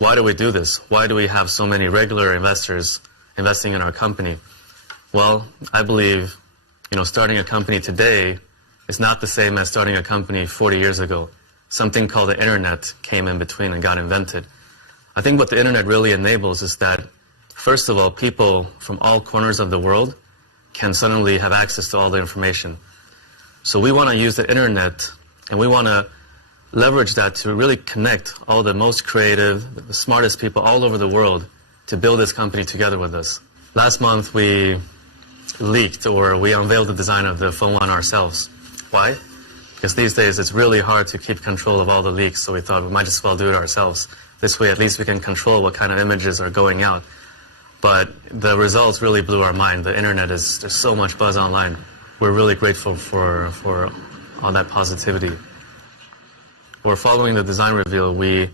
Why do we do this? Why do we have so many regular investors investing in our company? Well, I believe, starting a company today is not the same as starting a company 40 years ago. Something called the internet came in between and got invented. I think what the internet really enables is that, first of all, people from all corners of the world can suddenly have access to all the information. So we want to use the internet, and we want to leverage that to really connect all the most creative, the smartest people all over the world to build this company together with us. Last month we leaked, or we unveiled the design of the phone 1 ourselves. Why? Because these days it's really hard to keep control of all the leaks, so we thought we might as well do it ourselves. This way at least we can control what kind of images are going out. But the results really blew our mind. The internet there's so much buzz online. We're really grateful for all that positivity. We're following the design reveal. We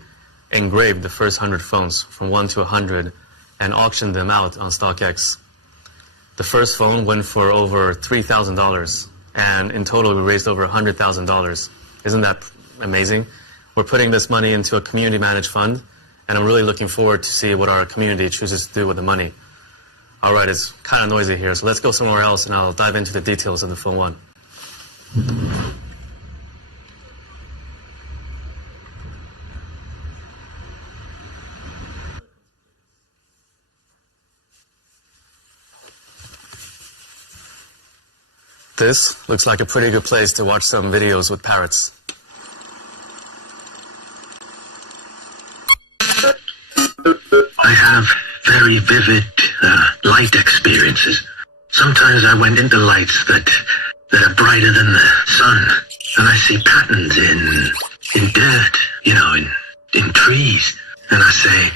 engraved the first 100 phones from 1 to 100 and auctioned them out on StockX. The first phone went for over $3,000, and in total we raised over $100,000. Isn't that amazing? We're putting this money into a community managed fund, and I'm really looking forward to see what our community chooses to do with the money. All right, it's kind of noisy here, so let's go somewhere else and I'll dive into the details of the phone 1. This looks like a pretty good place to watch some videos with parrots. I have very vivid light experiences. Sometimes I went into lights that are brighter than the sun, and I see patterns in dirt, in trees, and I say,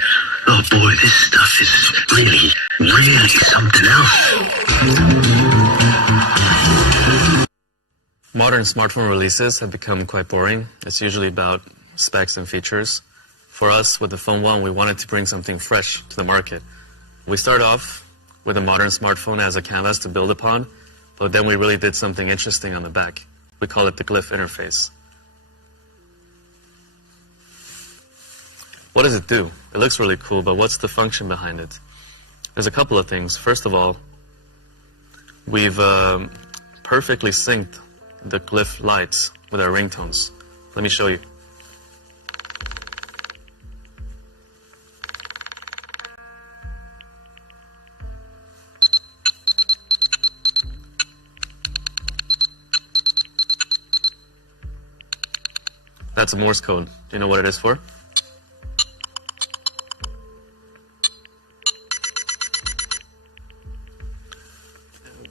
oh boy, this stuff is really, really something else. Modern smartphone releases have become quite boring. It's usually about specs and features. For us, with the phone 1, we wanted to bring something fresh to the market. We start off with a modern smartphone as a canvas to build upon, but then we really did something interesting on the back. We call it the glyph interface. What does it do? It looks really cool, but what's the function behind it? There's a couple of things. First of all, we've perfectly synced the glyph lights with our ringtones. Let me show you. That's a Morse code. Do you know what it is for?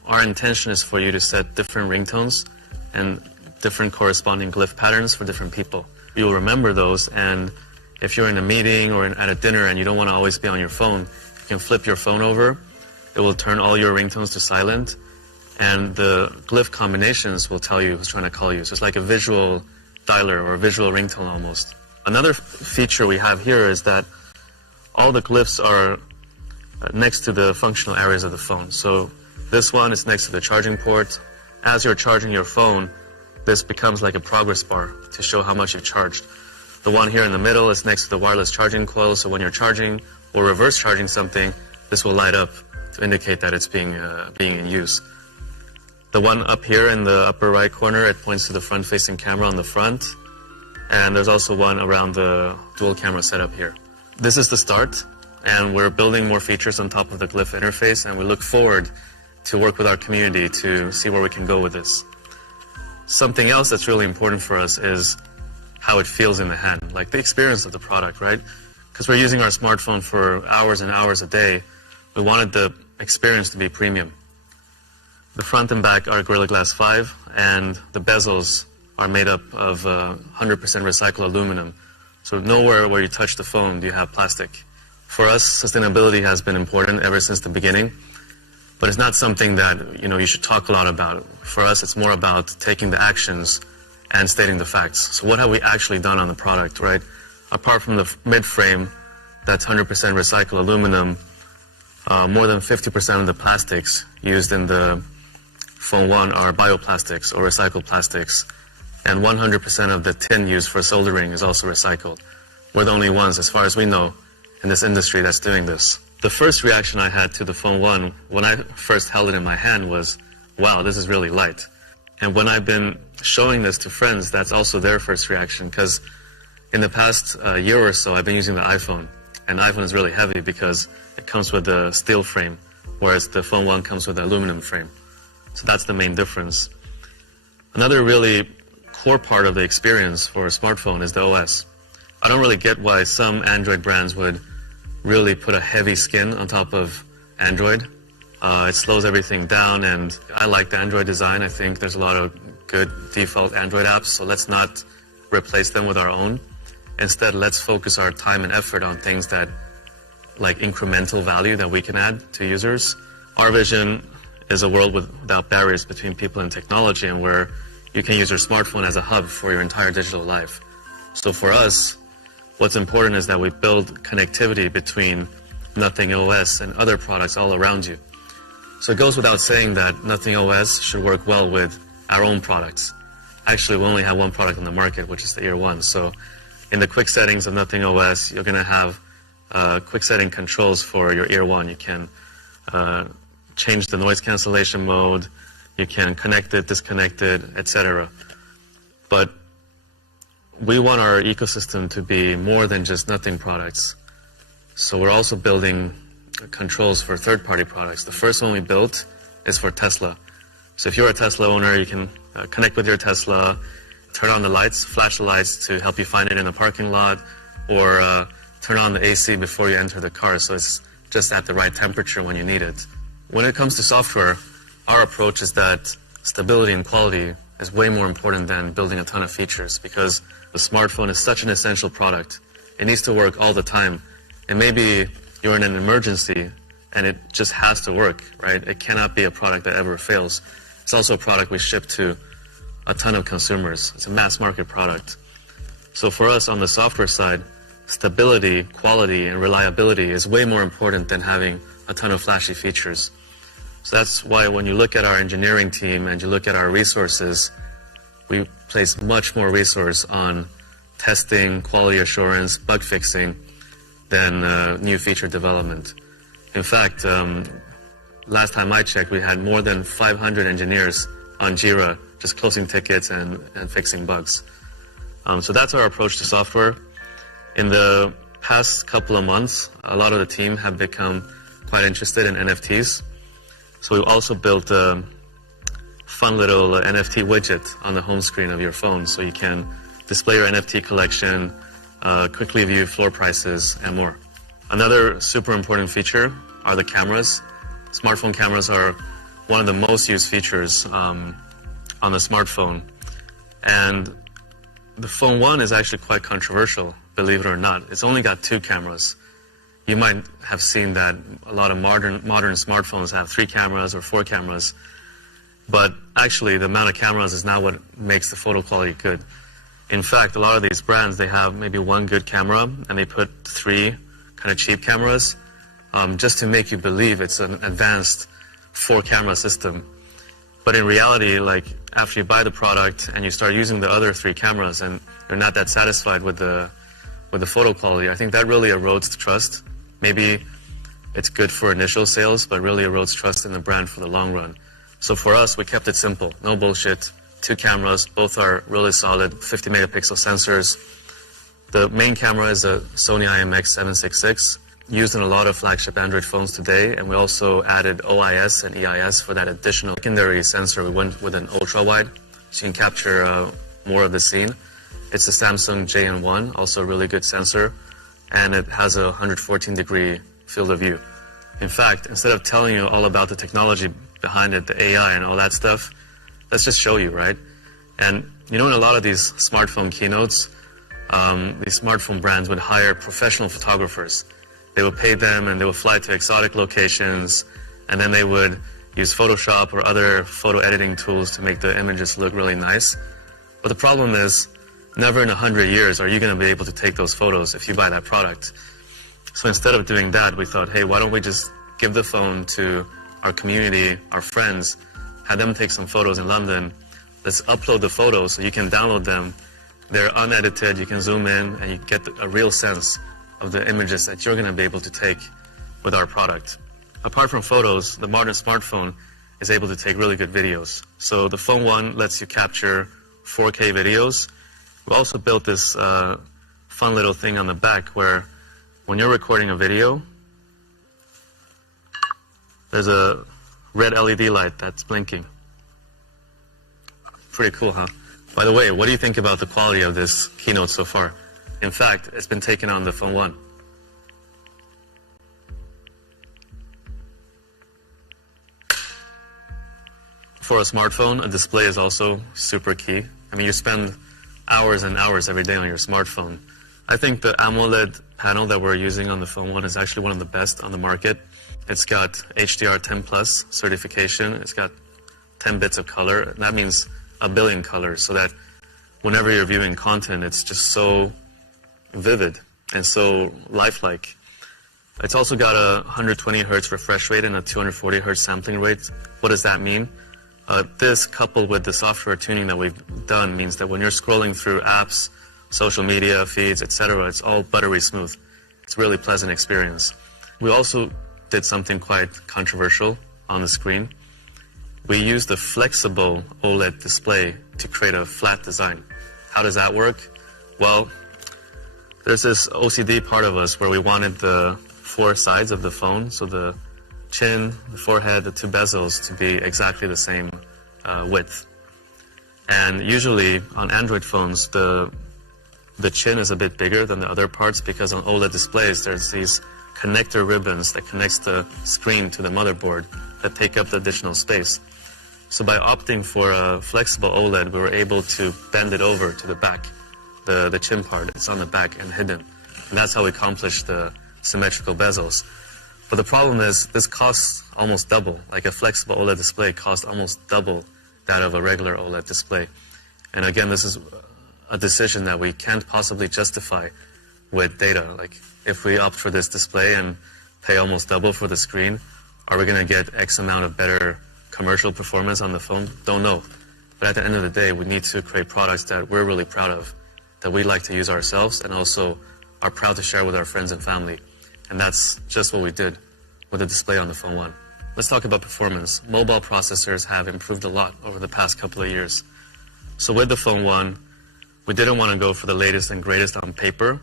Our intention is for you to set different ringtones and different corresponding glyph patterns for different people. You'll remember those, and if you're in a meeting or at a dinner and you don't want to always be on your phone, you can flip your phone over. It will turn all your ringtones to silent, and the glyph combinations will tell you who's trying to call you. So it's like a visual dialer or a visual ringtone almost. Another feature we have here is that all the glyphs are next to the functional areas of the phone. So this one is next to the charging port. As you're charging your phone, this becomes like a progress bar to show how much you've charged. The one here in the middle is next to the wireless charging coil, so when you're charging or reverse charging something, this will light up to indicate that it's being in use. The one up here in the upper right corner, it points to the front-facing camera on the front, and there's also one around the dual camera setup here. This is the start, and we're building more features on top of the glyph interface, and we look forward to work with our community to see where we can go with this. Something else that's really important for us is how it feels in the hand, like the experience of the product, right? Because we're using our smartphone for hours and hours a day, we wanted the experience to be premium. The front and back are Gorilla Glass 5, and the bezels are made up of 100% recycled aluminum. So nowhere where you touch the phone do you have plastic. For us, sustainability has been important ever since the beginning. But it's not something that you should talk a lot about. For us, it's more about taking the actions and stating the facts. So what have we actually done on the product, right? Apart from the mid-frame, that's 100% recycled aluminum, more than 50% of the plastics used in the phone 1 are bioplastics or recycled plastics, and 100% of the tin used for soldering is also recycled. We're the only ones, as far as we know, in this industry that's doing this. The first reaction I had to the Phone 1 when I first held it in my hand was, wow, this is really light. And when I've been showing this to friends, that's also their first reaction, because in the past year or so, I've been using the iPhone. And the iPhone is really heavy because it comes with a steel frame, whereas the Phone 1 comes with an aluminum frame. So that's the main difference. Another really core part of the experience for a smartphone is the OS. I don't really get why some Android brands would really put a heavy skin on top of Android. It slows everything down, and I like the Android design. I think there's a lot of good default Android apps, so let's not replace them with our own. Instead, let's focus our time and effort on things that, like incremental value that we can add to users. Our vision is a world without barriers between people and technology, and where you can use your smartphone as a hub for your entire digital life. So for us, what's important is that we build connectivity between Nothing OS and other products all around you. So it goes without saying that Nothing OS should work well with our own products. Actually, we only have one product on the market, which is the Ear 1. So in the quick settings of Nothing OS, you're going to have quick setting controls for your Ear 1. You can change the noise cancellation mode, you can connect it, disconnect it, etc. But we want our ecosystem to be more than just Nothing products. So we're also building controls for third-party products. The first one we built is for Tesla. So if you're a Tesla owner, you can connect with your Tesla, turn on the lights, flash the lights to help you find it in the parking lot, or turn on the AC before you enter the car so it's just at the right temperature when you need it. When it comes to software, our approach is that stability and quality is way more important than building a ton of features, because the smartphone is such an essential product. It needs to work all the time. And maybe you're in an emergency and it just has to work, right? It cannot be a product that ever fails. It's also a product we ship to a ton of consumers. It's a mass market product. So for us on the software side, stability, quality, and reliability is way more important than having a ton of flashy features. So that's why when you look at our engineering team and you look at our resources, we place much more resource on testing, quality assurance, bug fixing than new feature development. In fact, last time I checked, we had more than 500 engineers on Jira just closing tickets and fixing bugs. So that's our approach to software. In the past couple of months, a lot of the team have become quite interested in NFTs. So we also built a fun little NFT widget on the home screen of your phone, so you can display your NFT collection, quickly view floor prices, and more. Another super important feature are the cameras. Smartphone cameras are one of the most used features on the smartphone. And the Phone 1 is actually quite controversial, believe it or not. It's only got 2 cameras. You might have seen that a lot of modern smartphones have 3 cameras or 4 cameras. But actually, the amount of cameras is not what makes the photo quality good. In fact, a lot of these brands, they have maybe 1 good camera, and they put 3 kind of cheap cameras, just to make you believe it's an advanced 4-camera system. But in reality, like after you buy the product and you start using the other 3 cameras and you're not that satisfied with the photo quality, I think that really erodes the trust. Maybe it's good for initial sales, but really erodes trust in the brand for the long run. So for us, we kept it simple, no bullshit. 2 cameras, both are really solid, 50 megapixel sensors. The main camera is a Sony IMX766, used in a lot of flagship Android phones today, and we also added OIS and EIS for that additional secondary sensor. We went with an ultra-wide, so you can capture more of the scene. It's the Samsung JN1, also a really good sensor, and it has a 114-degree field of view. In fact, instead of telling you all about the technology behind it, the AI and all that stuff, let's just show you, right? And you know, in a lot of these smartphone keynotes, these smartphone brands would hire professional photographers. They would pay them and they would fly to exotic locations, and then they would use Photoshop or other photo editing tools to make the images look really nice. But the problem is, never in 100 years are you going to be able to take those photos if you buy that product. So instead of doing that, we thought, hey, why don't we just give the phone to our community, our friends, have them take some photos in London. Let's upload the photos so you can download them. They're unedited, you can zoom in, and you get a real sense of the images that you're going to be able to take with our product. Apart from photos, the modern smartphone is able to take really good videos. So the Phone 1 lets you capture 4K videos. We also built this fun little thing on the back where when you're recording a video, there's a red LED light that's blinking. Pretty cool, huh? By the way, what do you think about the quality of this keynote so far? In fact, it's been taken on the Phone 1. For a smartphone, a display is also super key. I mean, you spend hours and hours every day on your smartphone. I think the AMOLED panel that we're using on the Phone 1 is actually one of the best on the market. It's got HDR10 Plus certification. It's got 10 bits of color. That means a billion colors, so that whenever you're viewing content, it's just so vivid and so lifelike. It's also got a 120 hertz refresh rate and a 240 hertz sampling rate. What does that mean? This, coupled with the software tuning that we've done, means that when you're scrolling through apps, social media feeds, etc., it's all buttery smooth. It's a really pleasant experience. We also did something quite controversial on the screen. We used a flexible OLED display to create a flat design. How does that work? Well, there's this OCD part of us where we wanted the four sides of the phone, so the chin, the forehead, the two bezels, to be exactly the same width. And usually on Android phones, the chin is a bit bigger than the other parts because on OLED displays there's these connector ribbons that connects the screen to the motherboard that take up the additional space. So by opting for a flexible OLED, we were able to bend it over to the back, the chin part. It's on the back and hidden. And that's how we accomplished the symmetrical bezels. But the problem is this costs almost double. Like a flexible OLED display costs almost double that of a regular OLED display. And again, this is a decision that we can't possibly justify with data. Like if we opt for this display and pay almost double for the screen, are we going to get X amount of better commercial performance on the phone? Don't know. But at the end of the day, we need to create products that we're really proud of, that we like to use ourselves and also are proud to share with our friends and family. And that's just what we did with the display on the Phone 1. Let's talk about performance. Mobile processors have improved a lot over the past couple of years. So with the Phone 1, we didn't want to go for the latest and greatest on paper.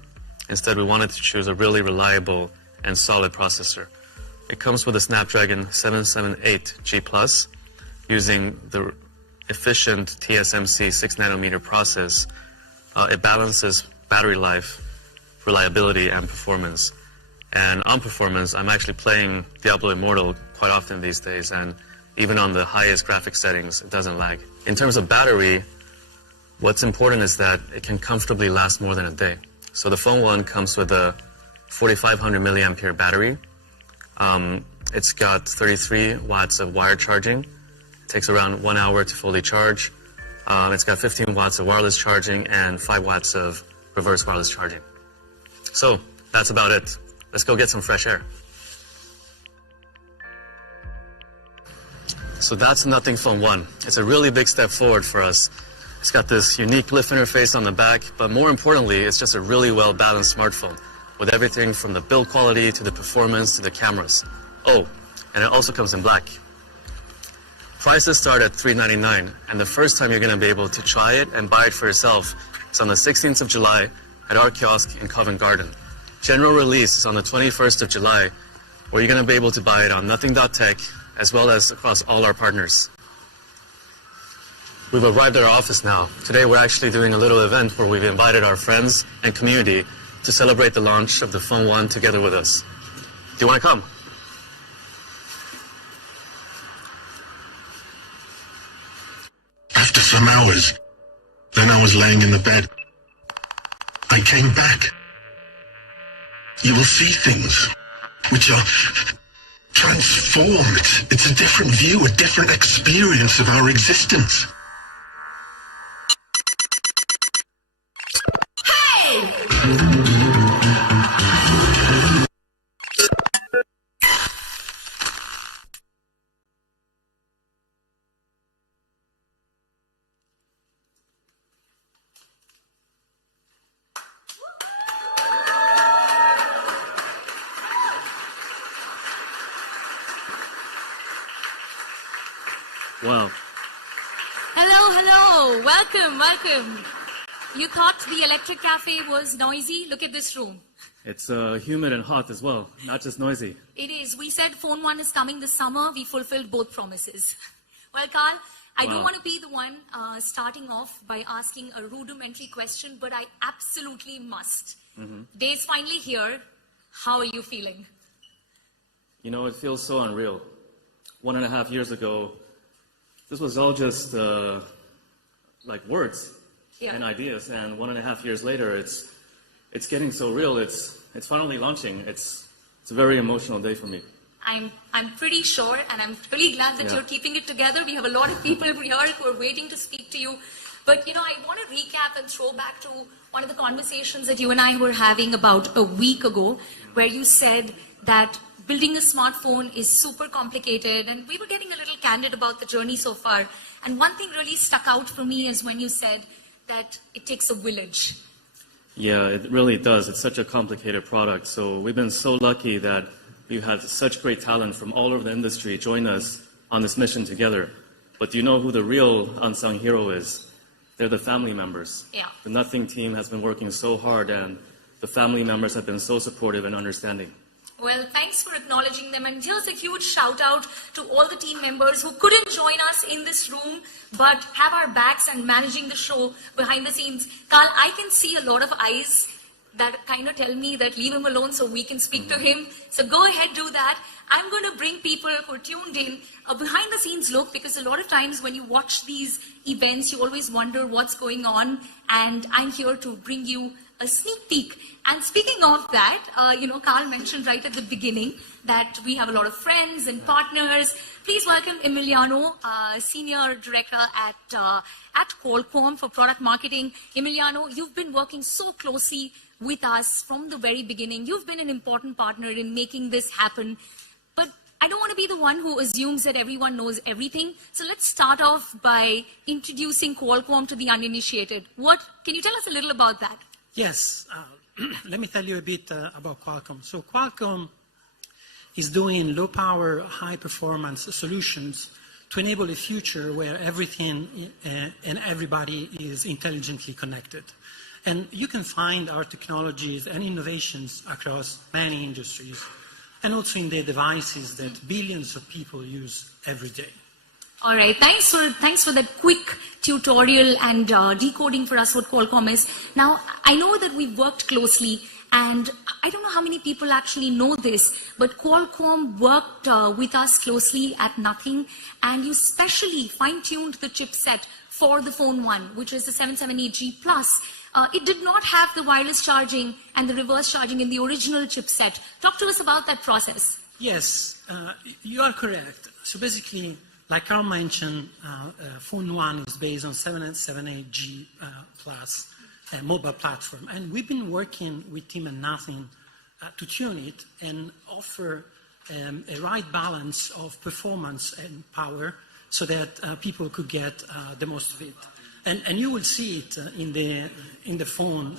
Instead, we wanted to choose a really reliable and solid processor. It comes with a Snapdragon 778G+, using the efficient TSMC 6nm process. It balances battery life, reliability, and performance. And on performance, I'm actually playing Diablo Immortal quite often these days, and even on the highest graphics settings, it doesn't lag. In terms of battery, what's important is that it can comfortably last more than a day. So the Phone 1 comes with a 4500 milliampere battery. It's got 33 watts of wire charging. It takes around 1 hour to fully charge. It's got 15 watts of wireless charging and 5 watts of reverse wireless charging. So that's about it. Let's go get some fresh air. So that's Nothing Phone 1. It's a really big step forward for us. It's got this unique lift interface on the back, but more importantly, it's just a really well-balanced smartphone with everything from the build quality to the performance to the cameras. Oh, and it also comes in black. Prices start at $399, and the first time you're going to be able to try it and buy it for yourself is on the 16th of July at our kiosk in Covent Garden. General release is on the 21st of July, where you're going to be able to buy it on Nothing.tech, as well as across all our partners. We've arrived at our office now. Today we're actually doing a little event where we've invited our friends and community to celebrate the launch of the Phone 1 together with us. Do you want to come? After some hours, then I was laying in the bed. I came back. You will see things which are transformed. It's a different view, a different experience of our existence. Wow. Hello. Welcome. You thought the electric cafe was noisy? Look at this room. It's humid and hot as well, not just noisy. It is. We said Phone 1 is coming this summer. We fulfilled both promises. Well, Carl, I don't want to be the one starting off by asking a rudimentary question, but I absolutely must. Day's finally here. How are you feeling? You know, it feels so unreal. 1.5 years ago, this was all just like words and ideas, and 1.5 years later, it's getting so real. It's finally launching. It's a very emotional day for me. I'm pretty sure, and I'm really glad that you're keeping it together. We have a lot of people here who are waiting to speak to you. But, you know, I want to recap and throw back to one of the conversations that you and I were having about a week ago, where you said that building a smartphone is super complicated, and we were getting a little candid about the journey so far. And one thing really stuck out for me is when you said that it takes a village. Yeah, it really does. It's such a complicated product. So we've been so lucky that you had such great talent from all over the industry join us on this mission together. But do you know who the real unsung hero is? They're the family members. Yeah. The Nothing team has been working so hard, and the family members have been so supportive and understanding. Well, thanks for acknowledging them. And here's a huge shout out to all the team members who couldn't join us in this room, but have our backs and managing the show behind the scenes. Carl, I can see a lot of eyes that kind of tell me that leave him alone so we can speak to him. So go ahead, do that. I'm going to bring people who are tuned in a behind the scenes look, because a lot of times when you watch these events, you always wonder what's going on. And I'm here to bring you a sneak peek. And speaking of that, Carl mentioned right at the beginning that we have a lot of friends and partners. Please welcome Emiliano, Senior Director at Qualcomm for Product Marketing. Emiliano, you've been working so closely with us from the very beginning. You've been an important partner in making this happen. But I don't want to be the one who assumes that everyone knows everything. So let's start off by introducing Qualcomm to the uninitiated. Can you tell us a little about that? Yes. Let me tell you a bit about Qualcomm. So Qualcomm is doing low-power, high-performance solutions to enable a future where everything and everybody is intelligently connected. And you can find our technologies and innovations across many industries, and also in the devices that billions of people use every day. All right, thanks for that quick tutorial and decoding for us what Qualcomm is. Now, I know that we've worked closely, and I don't know how many people actually know this, but Qualcomm worked with us closely at Nothing, and you specially fine-tuned the chipset for the Phone 1, which is the 778G Plus. It did not have the wireless charging and the reverse charging in the original chipset. Talk to us about that process. Yes, you are correct. So basically, like Carl mentioned, Phone 1 is based on 778G Plus mobile platform. And we've been working with Team and Nothing to tune it and offer a right balance of performance and power so that people could get the most of it. And you will see it in the phone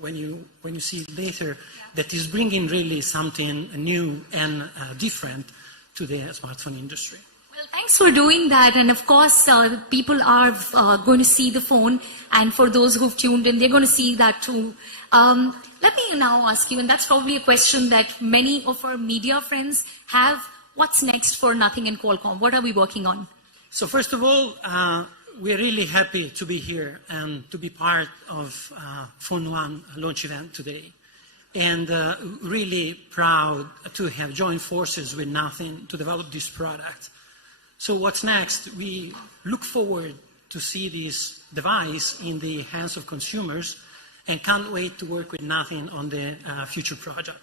when you see it later, that is bringing really something new and different to the smartphone industry. Well, thanks for doing that. And of course, people are going to see the phone. And for those who've tuned in, they're going to see that too. Let me now ask you, and that's probably a question that many of our media friends have. What's next for Nothing and Qualcomm? What are we working on? So first of all, we're really happy to be here and to be part of Phone 1 launch event today. And really proud to have joined forces with Nothing to develop this product. So what's next? We look forward to see this device in the hands of consumers and can't wait to work with Nothing on the future projects.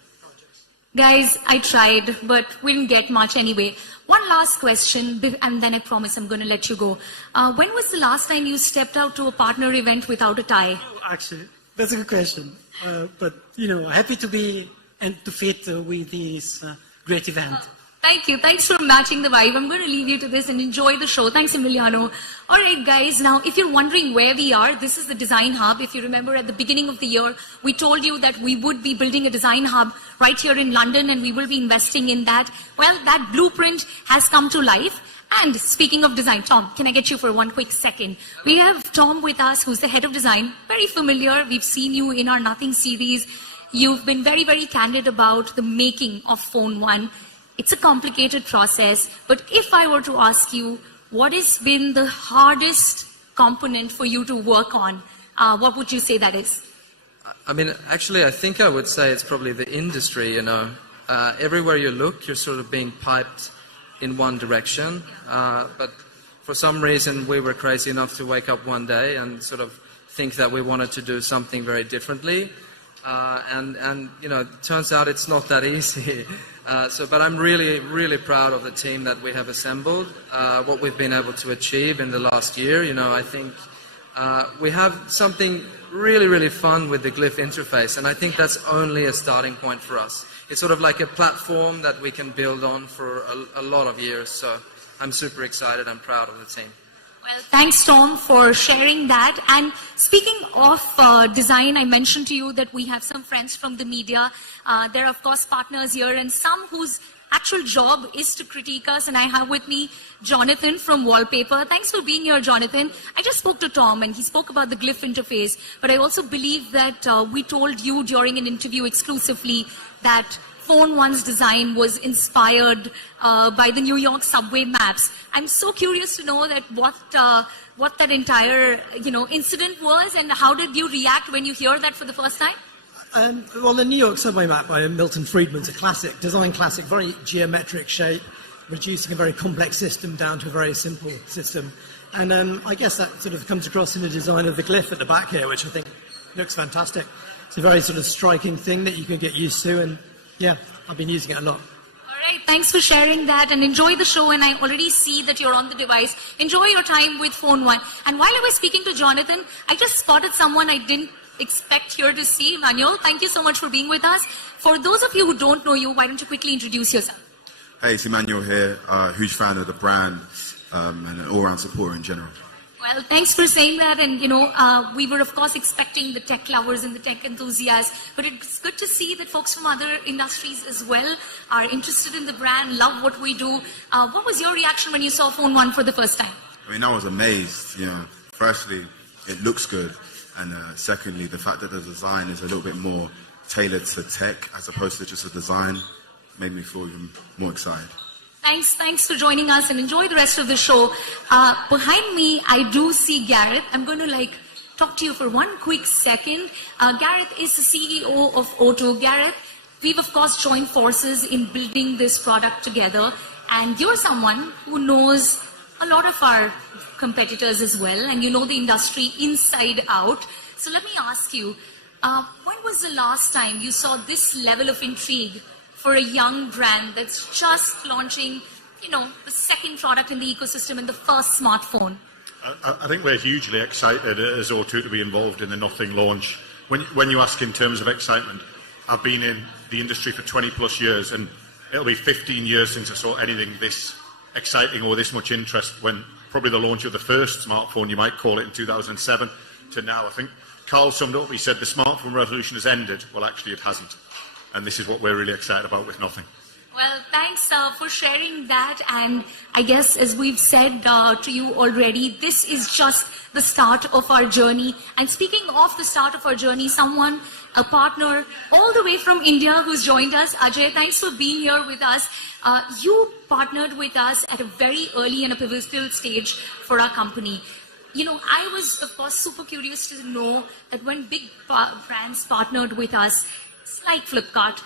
Guys, I tried, but we didn't get much anyway. One last question, and then I promise I'm going to let you go. When was the last time you stepped out to a partner event without a tie? Actually, that's a good question. But, happy to be and to fit with this great event. Thank you. Thanks for matching the vibe. I'm going to leave you to this and enjoy the show. Thanks, Emiliano. All right, guys. Now, if you're wondering where we are, this is the Design Hub. If you remember at the beginning of the year, we told you that we would be building a Design Hub right here in London, and we will be investing in that. Well, that blueprint has come to life. And speaking of design, Tom, can I get you for one quick second? We have Tom with us, who's the head of design, very familiar. We've seen you in our Nothing series. You've been very, very candid about the making of Phone 1. It's a complicated process, but if I were to ask you, what has been the hardest component for you to work on, what would you say that is? I mean, actually, I think I would say it's probably the industry, everywhere you look, you're sort of being piped in one direction. But for some reason, we were crazy enough to wake up one day and sort of think that we wanted to do something very differently. And it turns out it's not that easy. But I'm really, really proud of the team that we have assembled, what we've been able to achieve in the last year. I think we have something really, really fun with the Glyph interface, and I think that's only a starting point for us. It's sort of like a platform that we can build on for a lot of years, so I'm super excited and proud of the team. Well, thanks, Tom, for sharing that. And speaking of design, I mentioned to you that we have some friends from the media. There are, of course, partners here, and some whose actual job is to critique us. And I have with me Jonathan from Wallpaper. Thanks for being here, Jonathan. I just spoke to Tom, and he spoke about the Glyph interface. But I also believe that we told you during an interview exclusively that Phone 1's design was inspired by the New York subway maps. I'm so curious to know that what that entire incident was, and how did you react when you hear that for the first time? Well, the New York subway map by Milton Friedman's a classic, design classic, very geometric shape, reducing a very complex system down to a very simple system. And I guess that sort of comes across in the design of the Glyph at the back here, which I think looks fantastic. It's a very sort of striking thing that you can get used to, and yeah, I've been using it a lot. All right, thanks for sharing that, and enjoy the show. And I already see that you're on the device. Enjoy your time with Phone 1. And while I was speaking to Jonathan, I just spotted someone I didn't expect here to see. Manuel, thank you so much for being with us. For those of you who don't know you, why don't you quickly introduce yourself? Hey, it's Emmanuel here, huge fan of the brand and an all-round supporter in general. Well, thanks for saying that. And, we were, of course, expecting the tech lovers and the tech enthusiasts. But it's good to see that folks from other industries as well are interested in the brand, love what we do. What was your reaction when you saw Phone 1 for the first time? I mean, I was amazed. Firstly, it looks good. And secondly, the fact that the design is a little bit more tailored to tech as opposed to just a design made me feel even more excited. Thanks for joining us, and enjoy the rest of the show. Behind me, I do see Gareth. I'm going to talk to you for one quick second. Gareth is the CEO of O2. Gareth, we've of course joined forces in building this product together, and you're someone who knows a lot of our competitors as well, and you know the industry inside out. So let me ask you, when was the last time you saw this level of intrigue for a young brand that's just launching, the second product in the ecosystem and the first smartphone? I think we're hugely excited as O2 to be involved in the Nothing launch. When you ask in terms of excitement, I've been in the industry for 20 plus years, and it'll be 15 years since I saw anything this exciting or this much interest, when probably the launch of the first smartphone, you might call it, in 2007 to now. I think Carl summed up, he said the smartphone revolution has ended. Well, actually it hasn't. And this is what we're really excited about with Nothing. Well, thanks for sharing that. And I guess, as we've said to you already, this is just the start of our journey. And speaking of the start of our journey, a partner all the way from India who's joined us, Ajay, thanks for being here with us. You partnered with us at a very early and a pivotal stage for our company. I was, of course, super curious to know that when big brands partnered with us, like Flipkart,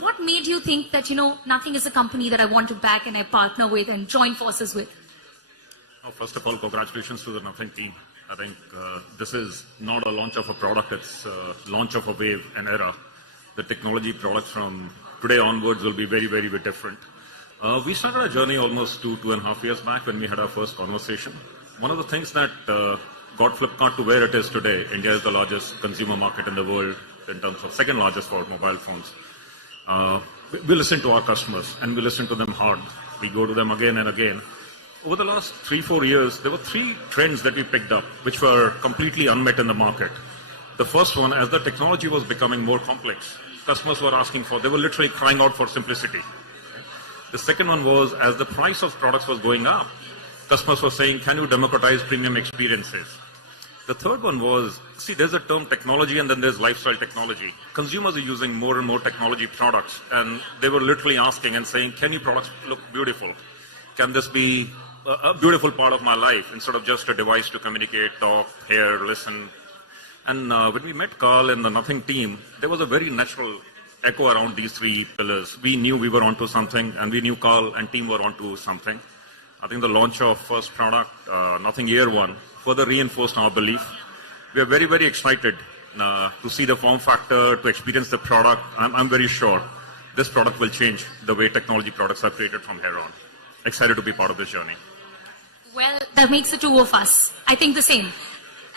what made you think that, Nothing is a company that I want to back and I partner with and join forces with? First of all, congratulations to the Nothing team. I think this is not a launch of a product, it's a launch of a wave, an era. The technology products from today onwards will be very, very, very different. We started our journey almost 2.5 years back when we had our first conversation. One of the things that got Flipkart to where it is today, India is the largest consumer market in the world in terms of second largest for mobile phones. We listen to our customers and we listen to them hard. We go to them again and again. Over the last 3-4 years, there were 3 trends that we picked up which were completely unmet in the market. The first one, as the technology was becoming more complex, customers were asking for, they were literally crying out for simplicity. The The second one was, as the price of products was going up, customers were saying, can you democratize premium experiences? The third one was, see, there's a term technology and then there's lifestyle technology. Consumers are using more and more technology products, and they were literally asking and saying, can your products look beautiful? Can this be a beautiful part of my life instead of just a device to communicate, talk, hear, listen? And when we met Carl and the Nothing team, there was a very natural echo around these three pillars. We knew we were onto something, and we knew Carl and team were onto something. I think the launch of first product, Nothing Year One, further reinforced our belief. We are very, very excited to see the form factor, to experience the product. I'm very sure this product will change the way technology products are created from here on. Excited to be part of this journey. Well, that makes the two of us. I think the same.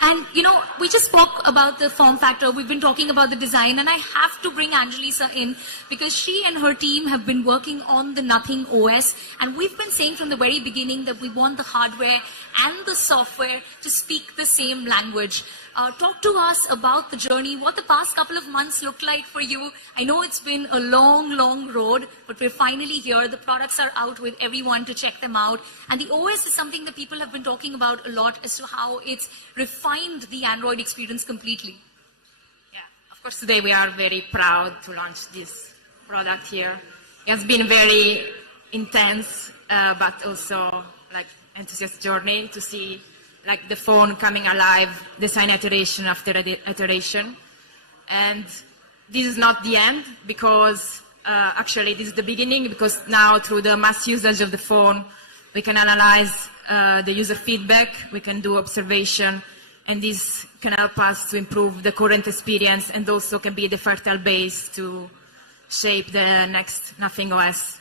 And, you know, we just spoke about the form factor. We've been talking about the design, and I have to bring Angelisa in because she and her team have been working on the Nothing OS. And we've been saying from the very beginning that we want the hardware and the software to speak the same language. Talk to us about the journey, what the past couple of months looked like for you. I know it's been a long, long road, but we're finally here. The products are out with everyone to check them out. And the OS is something that people have been talking about a lot as to how it's refined the Android experience completely. Yeah, of course, today we are very proud to launch this product here. It has been very intense, but also like enthusiastic journey to see like the phone coming alive, design iteration after iteration. And this is not the end, because actually this is the beginning, because now through the mass usage of the phone, we can analyze the user feedback, we can do observation, and this can help us to improve the current experience, and also can be the fertile base to shape the next Nothing OS.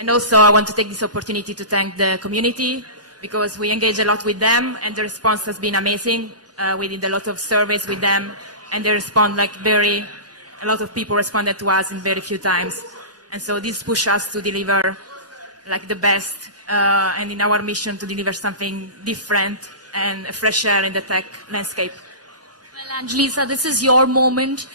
And also I want to take this opportunity to thank the community, because we engage a lot with them, and the response has been amazing. We did a lot of surveys with them, and they respond like a lot of people responded to us in very few times. And so this pushes us to deliver like the best, and in our mission to deliver something different and a fresh air in the tech landscape. Well, Angelisa, this is your moment.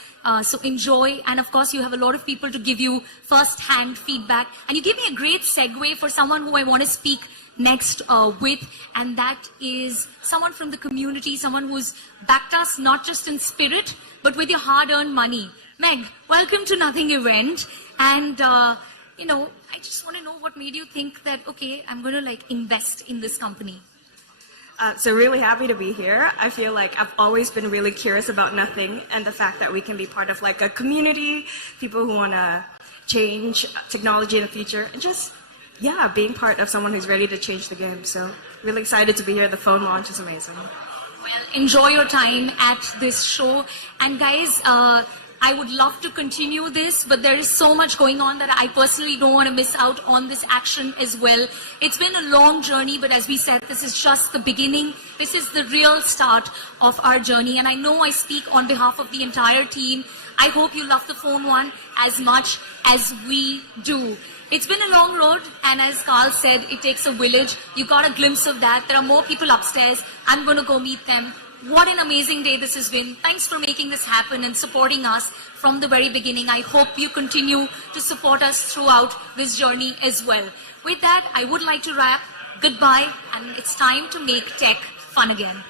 So enjoy, and of course you have a lot of people to give you first-hand feedback. And you give me a great segue for someone who I want to speak next with, and that is someone from the community, someone who's backed us not just in spirit, but with your hard-earned money. Meg, welcome to Nothing event, and you know, I just want to know what made you think that, okay, I'm going to like invest in this company. So really happy to be here. I feel like I've always been really curious about Nothing, and the fact that we can be part of like a community, people who want to change technology in the future, and just being part of someone who's ready to change the game. So really excited to be here. The phone launch is amazing. Well, enjoy your time at this show. And guys, I would love to continue this, but there is so much going on that I personally don't want to miss out on this action as well. It's been a long journey, but as we said, this is just the beginning. This is the real start of our journey. And I know I speak on behalf of the entire team. I hope you love the phone one as much as we do. It's been a long road, and as Carl said, it takes a village. You got a glimpse of that. There are more people upstairs. I'm going to go meet them. What an amazing day this has been. Thanks for making this happen and supporting us from the very beginning. I hope you continue to support us throughout this journey as well. With that, I would like to wrap. Goodbye, and it's time to make tech fun again.